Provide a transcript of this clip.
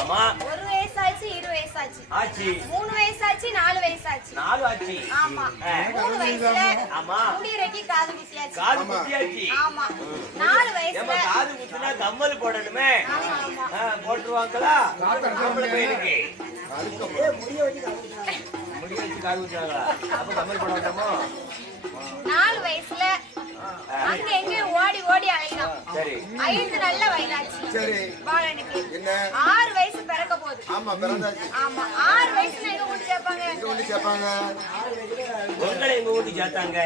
ஆமா. 1 வயசாச்சு, 2 வயசாச்சு, ஆச்சு. 3 வயசாச்சு, 4 வயசாச்சு. 4 ஆச்சு. ஆமா. 3 வயசுல ஆமா. முடியறக்கி காது குத்தியாச்சு. காது குத்தியாச்சு. ஆமா. 4 வயசுல காது குத்தினா கம்மல் போடணுமே. ஆமா ஆமா. போட்டுருவாங்களா? கம்மல் போயிருக்கு. முடிய வச்சு காது குத்துறாங்களா? அப்ப கம்மல் போட வேண்டாமோ? 4 வயசுல அங்க எங்க ஓடி ஓடி அழைக்கிறான். சரி. 5 நல்ல வயசாச்சு. சரி. பாலனுக்கு என்ன? 6 வயசு பிறக்க போகுது. ஆமா பிறந்தாச்சு. ஆமா. 6 வயசுல எங்க கொண்டு சேர்ப்பாங்க? எங்க கொண்டு சேர்ப்பாங்க? உங்களை எங்க ஊட்டி சேர்த்தாங்க.